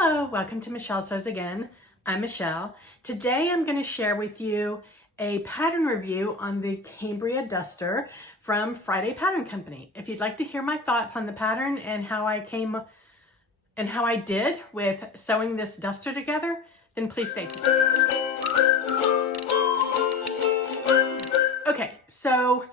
Hello, welcome to Michelle Sews Again. I'm Michelle. Today I'm going to share with you a pattern review on the Cambria duster from Friday Pattern Company. If you'd like to hear my thoughts on the pattern and how I did with sewing this duster together, then please stay tuned. Okay, so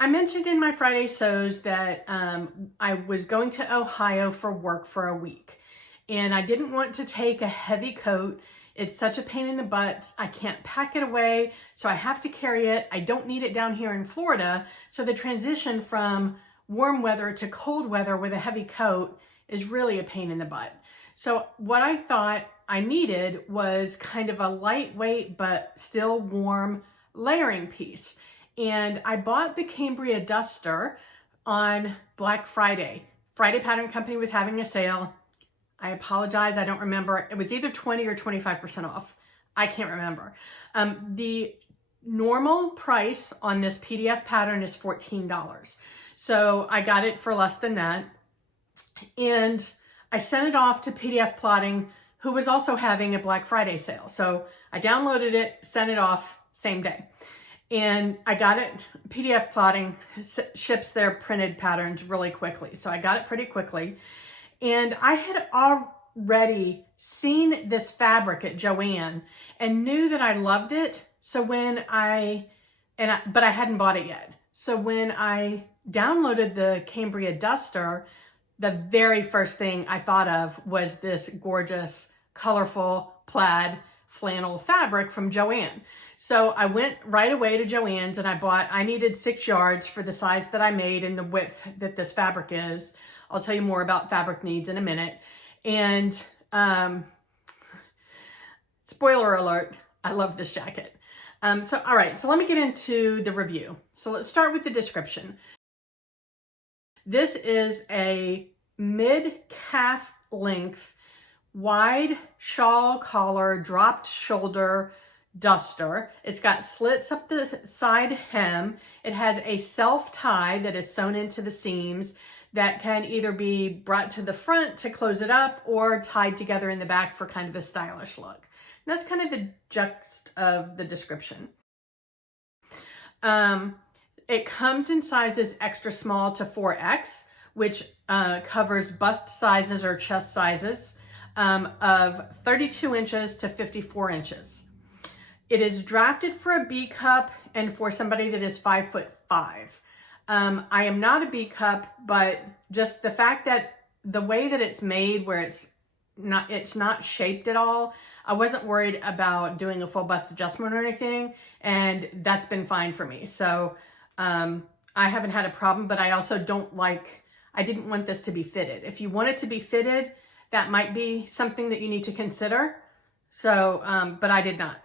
I mentioned in my Friday sews that I was going to Ohio for work for a week. And I didn't want to take a heavy coat. It's such a pain in the butt. I can't pack it away, so I have to carry it. I don't need it down here in Florida. So the transition from warm weather to cold weather with a heavy coat is really a pain in the butt. So what I thought I needed was kind of a lightweight but still warm layering piece. And I bought the Cambria duster on Black Friday. Friday Pattern Company was having a sale. I apologize, I don't remember. It was either 20 or 25% off. I can't remember. The normal price on this PDF pattern is $14. So I got it for less than that. And I sent it off to PDF Plotting, who was also having a Black Friday sale. So I downloaded it, sent it off same day. And I got it, PDF Plotting ships their printed patterns really quickly. So I got it pretty quickly. And I had already seen this fabric at Joann and knew that I loved it. So but I hadn't bought it yet. So when I downloaded the Cambria duster, the very first thing I thought of was this gorgeous, colorful plaid flannel fabric from Joann. So I went right away to Joann's and I needed 6 yards for the size that I made and the width that this fabric is. I'll tell you more about fabric needs in a minute. And spoiler alert, I love this jacket. All right, so let me get into the review. So let's start with the description. This is a mid-calf length, wide shawl collar, dropped shoulder duster. It's got slits up the side hem. It has a self-tie that is sewn into the seams that can either be brought to the front to close it up or tied together in the back for kind of a stylish look. And that's kind of the gist of the description. It comes in sizes extra small to 4X, which covers bust sizes or chest sizes of 32 inches to 54 inches. It is drafted for a B cup and for somebody that is 5'5". I am not a B cup, but just the fact that the way that it's made, where it's not shaped at all, I wasn't worried about doing a full bust adjustment or anything, and that's been fine for me. So I haven't had a problem, but I also I didn't want this to be fitted. If you want it to be fitted, that might be something that you need to consider. So, but I did not.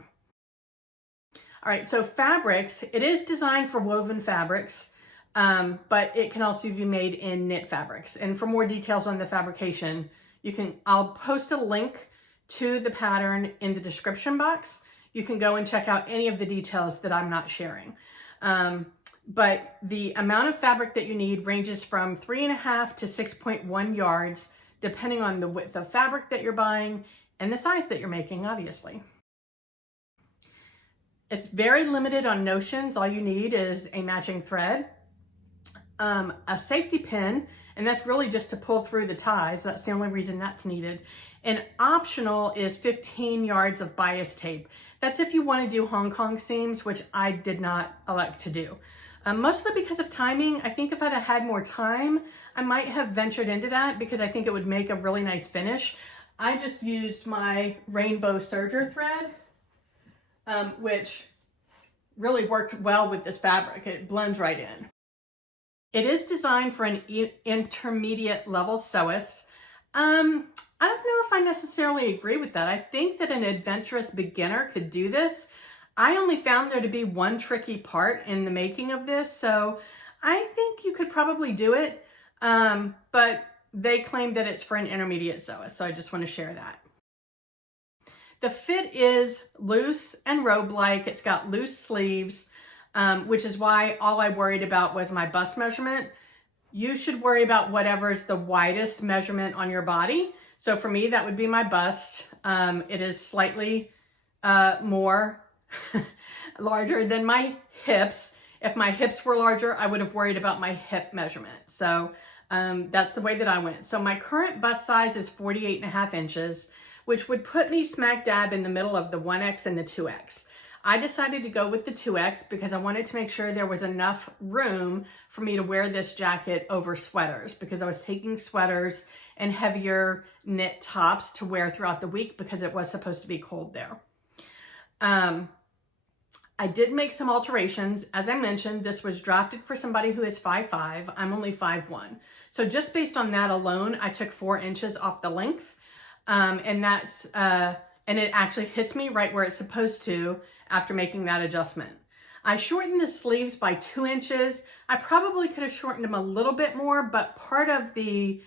All right, so fabrics, it is designed for woven fabrics. But it can also be made in knit fabrics. And for more details on the fabrication, I'll post a link to the pattern in the description box. You can go and check out any of the details that I'm not sharing. But the amount of fabric that you need ranges from 3.5 to 6.1 yards, depending on the width of fabric that you're buying and the size that you're making, obviously. It's very limited on notions. All you need is a matching thread, a safety pin, and that's really just to pull through the ties. That's the only reason that's needed. And optional is 15 yards of bias tape. That's if you want to do Hong Kong seams, which I did not elect to do. Mostly because of timing. I think if I'd have had more time, I might have ventured into that because I think it would make a really nice finish. I just used my rainbow Serger thread, which really worked well with this fabric. It blends right in. It is designed for an intermediate level sewist. I don't know if I necessarily agree with that. I think that an adventurous beginner could do this. I only found there to be one tricky part in the making of this, so I think you could probably do it, but they claim that it's for an intermediate sewist, so I just want to share that. The fit is loose and robe-like. It's got loose sleeves, which is why all I worried about was my bust measurement. you should worry about whatever is the widest measurement on your body. So for me, that would be my bust. It is slightly more larger than my hips. If my hips were larger, I would have worried about my hip measurement. So that's the way that I went. So my current bust size is 48.5 inches, which would put me smack dab in the middle of the 1X and the 2X. I decided to go with the 2X because I wanted to make sure there was enough room for me to wear this jacket over sweaters, because I was taking sweaters and heavier knit tops to wear throughout the week because it was supposed to be cold there. I did make some alterations. As I mentioned, this was drafted for somebody who is 5'5". I'm only 5'1". So just based on that alone, I took 4 inches off the length. And it actually hits me right where it's supposed to after making that adjustment. I shortened the sleeves by 2 inches. I probably could have shortened them a little bit more, but part of the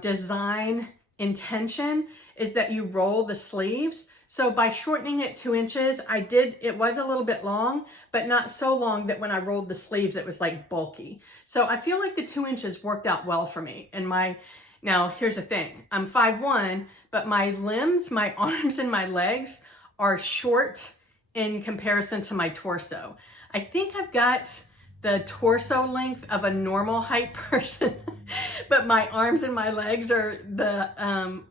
design intention is that you roll the sleeves. So by shortening it 2 inches, it was a little bit long, but not so long that when I rolled the sleeves, it was like bulky. So I feel like the 2 inches worked out well for me. And now here's the thing, I'm 5'1", but my limbs, my arms and my legs are short in comparison to my torso. I think I've got the torso length of a normal height person, but my arms and my legs are the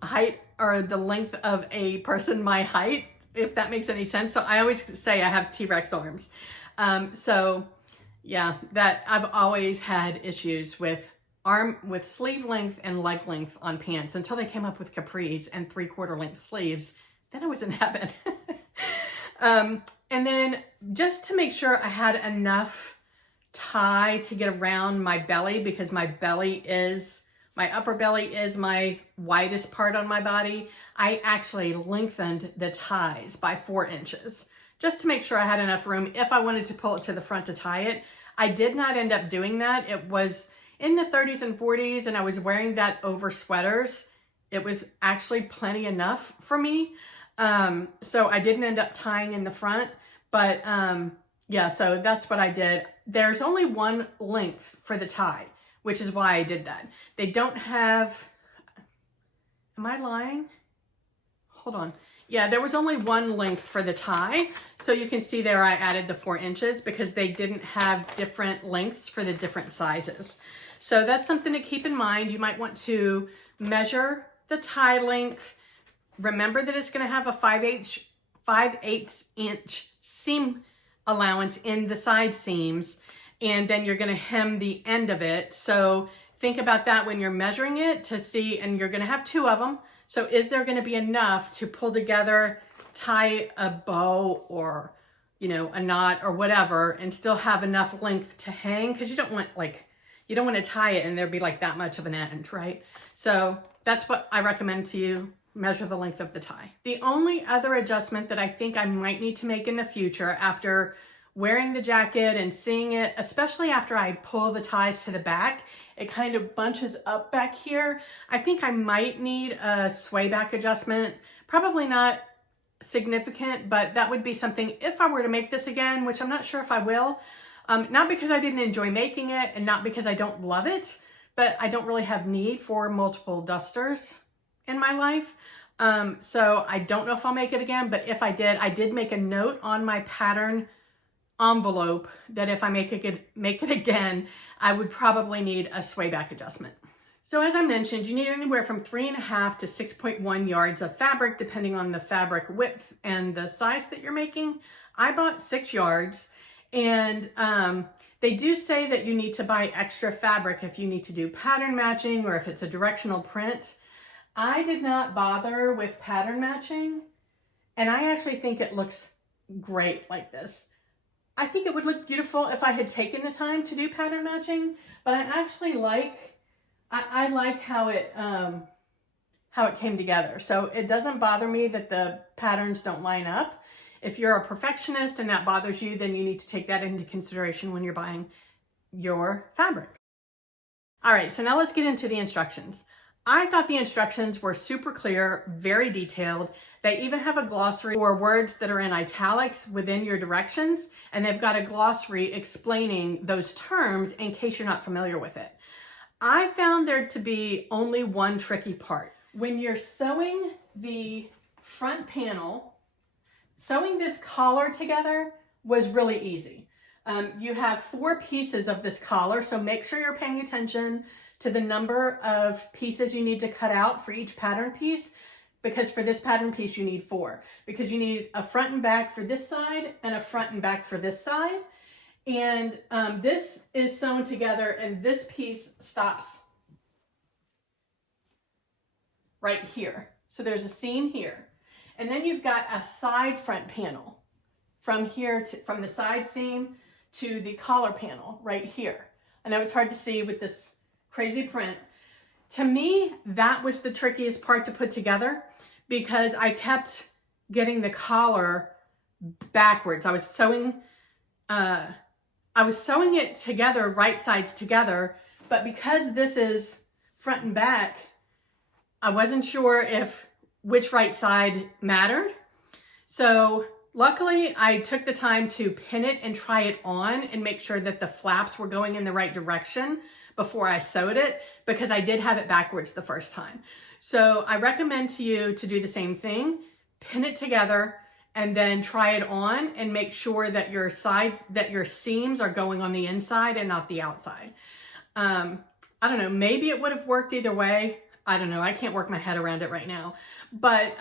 height or the length of a person my height, if that makes any sense. So I always say I have T-Rex arms. So yeah, that I've always had issues with sleeve length and leg length on pants until they came up with capris and 3/4 length sleeves. Then I was in heaven. And then just to make sure I had enough tie to get around my belly, because my upper belly is my widest part on my body, I actually lengthened the ties by 4 inches just to make sure I had enough room if I wanted to pull it to the front to tie it. I did not end up doing that. It was in the 30s and 40s and I was wearing that over sweaters. It was actually plenty enough for me. So I didn't end up tying in the front, but yeah, so that's what I did. There's only one length for the tie, which is why I did that. They don't have, am I lying? Hold on. Yeah, there was only one length for the tie. So you can see there I added the 4 inches because they didn't have different lengths for the different sizes. So that's something to keep in mind. You might want to measure the tie length. Remember that it's going to have a 5/8 inch seam allowance in the side seams, and then you're going to hem the end of it. So think about that when you're measuring it to see, and you're going to have 2 of them. So is there going to be enough to pull together, tie a bow or, you know, a knot or whatever, and still have enough length to hang? Because you don't want to tie it and there'd be like that much of an end, right? So that's what I recommend to you. Measure the length of the tie. The only other adjustment that I think I might need to make in the future after wearing the jacket and seeing it, especially after I pull the ties to the back, it kind of bunches up back here. I think I might need a sway back adjustment. Probably not significant, but that would be something if I were to make this again, which I'm not sure if I will. Not because I didn't enjoy making it and not because I don't love it, but I don't really have need for multiple dusters in my life. So I don't know if I'll make it again, but if I did make a note on my pattern envelope that if I make it again, I would probably need a sway back adjustment. So as I mentioned, you need anywhere from 3.5 to 6.1 yards of fabric, depending on the fabric width and the size that you're making. I bought 6 yards, and they do say that you need to buy extra fabric if you need to do pattern matching or if it's a directional print. I did not bother with pattern matching, and I actually think it looks great like this. I think it would look beautiful if I had taken the time to do pattern matching, but I actually I like how it came together. So it doesn't bother me that the patterns don't line up. If you're a perfectionist and that bothers you, then you need to take that into consideration when you're buying your fabric. All right, so now let's get into the instructions. I thought the instructions were super clear, very detailed. They even have a glossary for words that are in italics within your directions, and they've got a glossary explaining those terms in case you're not familiar with it. I found there to be only one tricky part. When you're sewing the front panel, sewing this collar together was really easy. You have 4 pieces of this collar, so make sure you're paying attention to the number of pieces you need to cut out for each pattern piece, because for this pattern piece you need 4, because you need a front and back for this side and a front and back for this side. And this is sewn together, and this piece stops right here. So there's a seam here. And then you've got a side front panel from here to, from the side seam to the collar panel right here. I know it's hard to see with this crazy print. To me, that was the trickiest part to put together, because I kept getting the collar backwards. I was sewing it together, right sides together, but because this is front and back, I wasn't sure if which right side mattered. So luckily I took the time to pin it and try it on and make sure that the flaps were going in the right direction before I sewed it, because I did have it backwards the first time. So I recommend to you to do the same thing, pin it together, and then try it on and make sure that your sides, that your seams are going on the inside and not the outside. I don't know, maybe it would have worked either way. I don't know, I can't work my head around it right now. But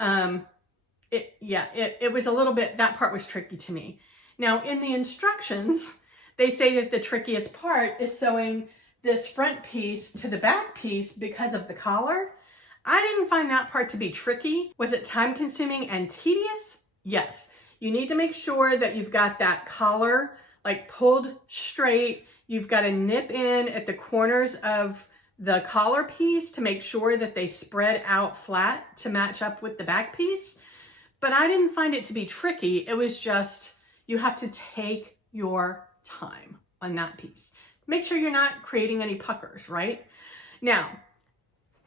it was a little bit, that part was tricky to me. Now in the instructions, they say that the trickiest part is sewing this front piece to the back piece because of the collar. I didn't find that part to be tricky. Was it time consuming and tedious? Yes. You need to make sure that you've got that collar like pulled straight. You've got to nip in at the corners of the collar piece to make sure that they spread out flat to match up with the back piece. But I didn't find it to be tricky. It was just, you have to take your time on that piece. Make sure you're not creating any puckers, right? Now,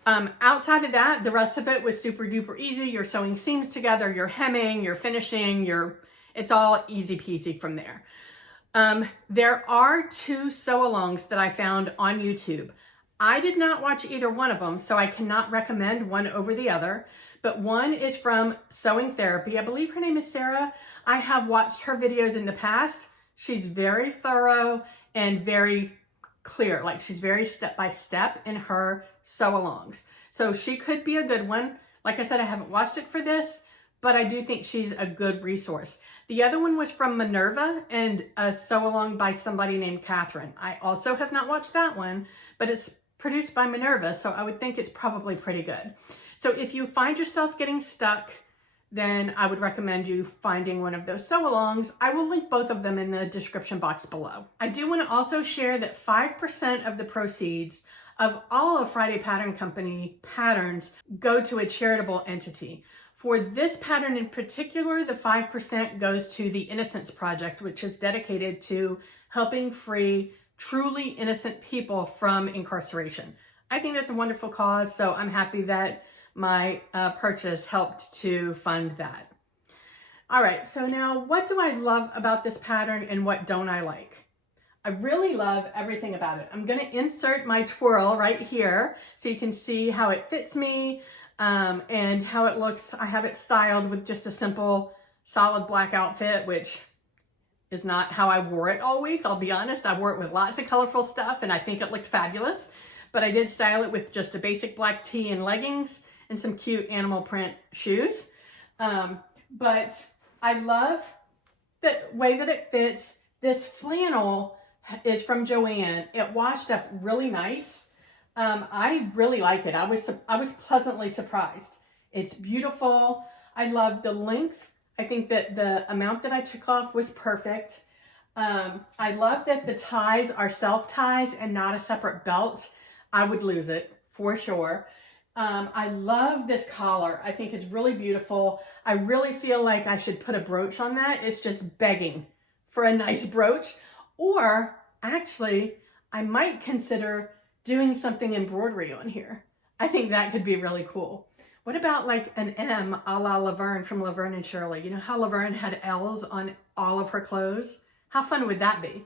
outside of that, the rest of it was super duper easy. You're sewing seams together, you're hemming, you're finishing, it's all easy peasy from there. There are 2 sew-alongs that I found on YouTube. I did not watch either one of them, so I cannot recommend one over the other, but one is from Sewing Therapy. I believe her name is Sarah. I have watched her videos in the past. She's very thorough and very clear, like she's very step-by-step in her sew-alongs. So she could be a good one. Like I said, I haven't watched it for this, but I do think she's a good resource. The other one was from Minerva and a sew-along by somebody named Catherine. I also have not watched that one, but it's produced by Minerva, so I would think it's probably pretty good. So if you find yourself getting stuck, then I would recommend you finding one of those sew-alongs. I will link both of them in the description box below. I do want to also share that 5% of the proceeds of all of Friday Pattern Company patterns go to a charitable entity. For this pattern in particular, the 5% goes to the Innocence Project, which is dedicated to helping free truly innocent people from incarceration. I think that's a wonderful cause, so I'm happy that my purchase helped to fund that. All right, so now what do I love about this pattern and what don't I like? I really love everything about it. I'm gonna insert my twirl right here so you can see how it fits me and how it looks. I have it styled with just a simple solid black outfit, which is not how I wore it all week. I'll be honest, I wore it with lots of colorful stuff and I think it looked fabulous, but I did style it with just a basic black tee and leggings and some cute animal print shoes. But I love the way that it fits. This flannel is from Joann. It washed up really nice. I really like it. I was pleasantly surprised. It's beautiful. I love the length. I think that the amount that I took off was perfect. I love that the ties are self ties and not a separate belt. I would lose it for sure. I love this collar. I think it's really beautiful. I really feel like I should put a brooch on that. It's just begging for a nice brooch. Or actually, I might consider doing something embroidery on here. I think that could be really cool. What about like an M a la Laverne from Laverne and Shirley? You know how Laverne had L's on all of her clothes? How fun would that be?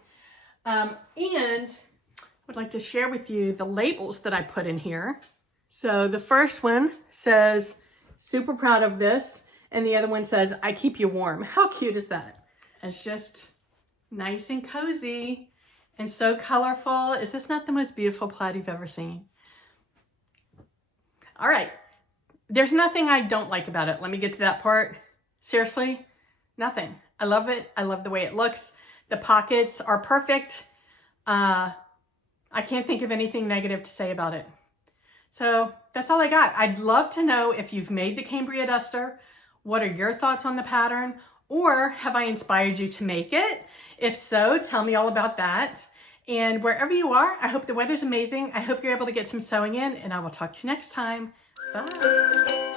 And what would like to share with you the labels that I put in here. So the first one says, super proud of this. And the other one says, I keep you warm. How cute is that? It's just nice and cozy and so colorful. Is this not the most beautiful plaid you've ever seen? All right. There's nothing I don't like about it. Let me get to that part. Seriously, nothing. I love it. I love the way it looks. The pockets are perfect. I can't think of anything negative to say about it. So that's all I got. I'd love to know if you've made the Cambria duster. What are your thoughts on the pattern? Or have I inspired you to make it? If so, tell me all about that. And wherever you are, I hope the weather's amazing. I hope you're able to get some sewing in, and I will talk to you next time. Bye.